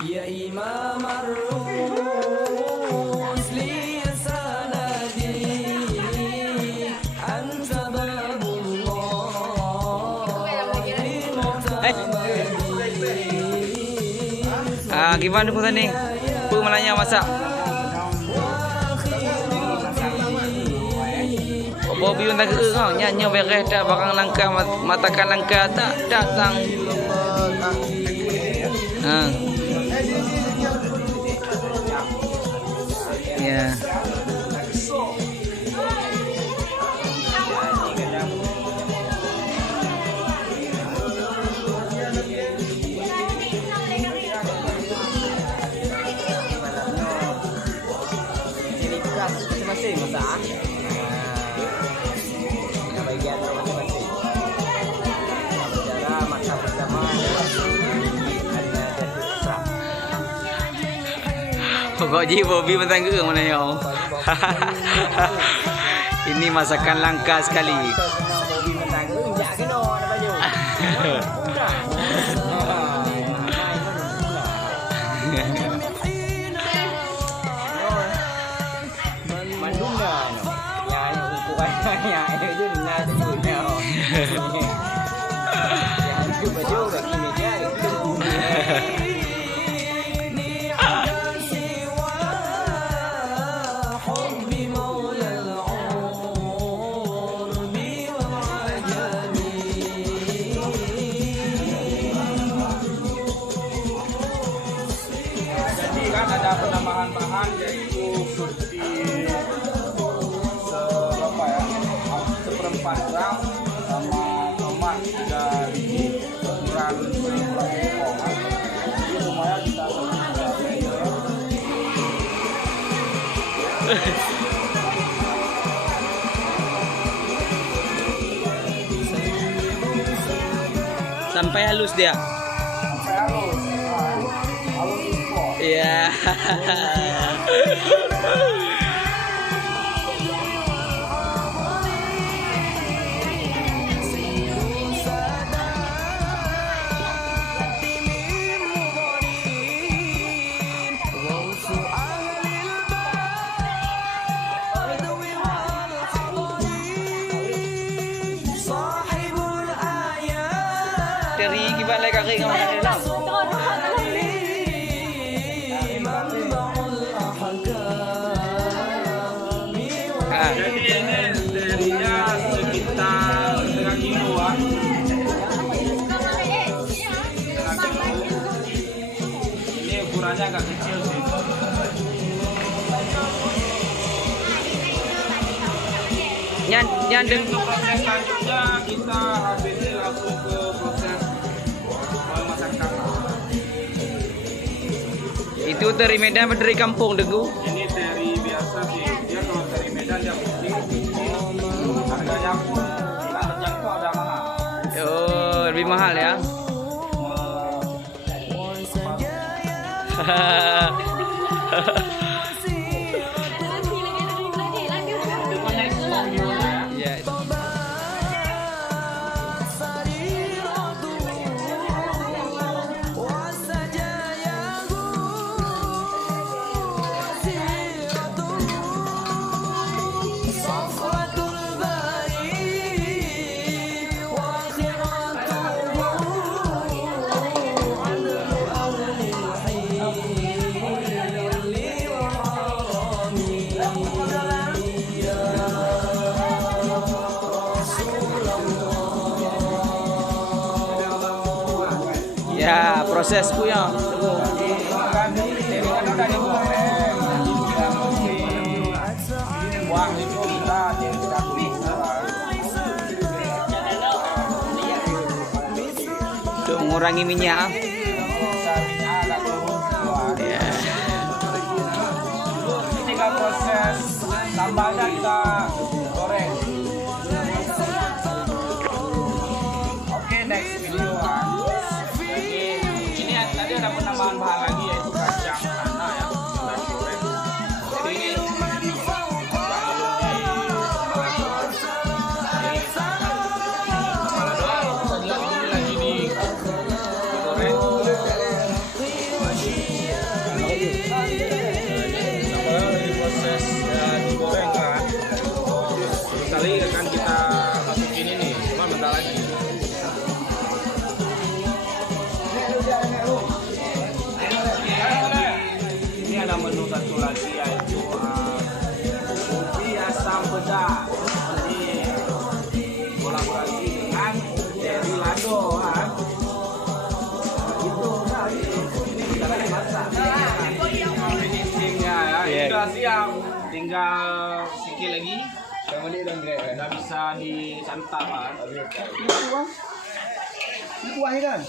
يا إمام الروس لي سندي أنت باب Allah gimana pun ni? Apa malahnya masak? Bobi pun tak ke kau nyanyi beres dah barang langka matakan langka tak datang. Ya. Masing-masing masak. Bagian masing-masing. Cara masak bersama Pokok je Bobi mentang ke mana yo. Ini masakan langka sekali. Bobi mentang ke jak kena nak baju. Jadi kan ada penambahan bahan yaitu seperti seperempat gram sama tomat 3 biji ukuran seberapa ekor. Jadi lumayan kita Sampai halus dia. Ya. Dari gimana kaki kamu dalam? Jadi ini darinya sekitar setengah kilo ah. Ini ukurannya agak kecil sih. Nyandeng. Untuk proses selanjutnya kita habis ini langsung ke proses memasak kakak. Itu dari Medan atau dari kampung Degu? Ini teri biasa sih. Dia kalau teri Medan dia putih. Harganya pun tidak terjangkau, ada mahal. Oh, lebih mahal ya. Ya. Ya, proses punya. Untuk mengurangi minyak. Ya. Ketika proses tambahnya kita goreng. Oke, next video kan. Ini tadi ada penambahan bahan lagi yaitu kacang tanah ya. Kita goreng. Jadi ini lagi digoreng. lagi yaitu ubi asam pedas. Ini kolaborasi dengan Derry Lado kan. Itu kan. Ini kita lagi masak. Finishingnya ya. Sudah siap. Tinggal sikit lagi. Udah bisa disantap kan. Ini kuahnya kan?